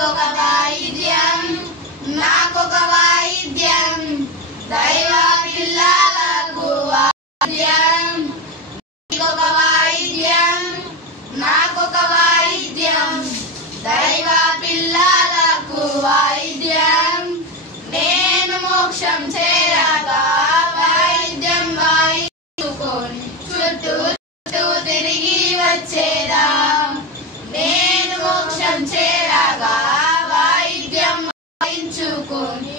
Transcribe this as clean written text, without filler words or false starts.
నీకొక వాయిద్యం నాకొక వాయిద్యం దైవ పిల్లలకు వాయిద్యం నీకొక వాయిద్యం నాకొక వాయిద్యం దైవ పిల్లలకు వాయిద్యం నేను మోక్షం చేరగా వాయిద్యం వాయించుకొని చుట్టూ తిరిగి వచ్చేదా నేను మోక్షం చేరగా వాయిద్యం వాయించుకొని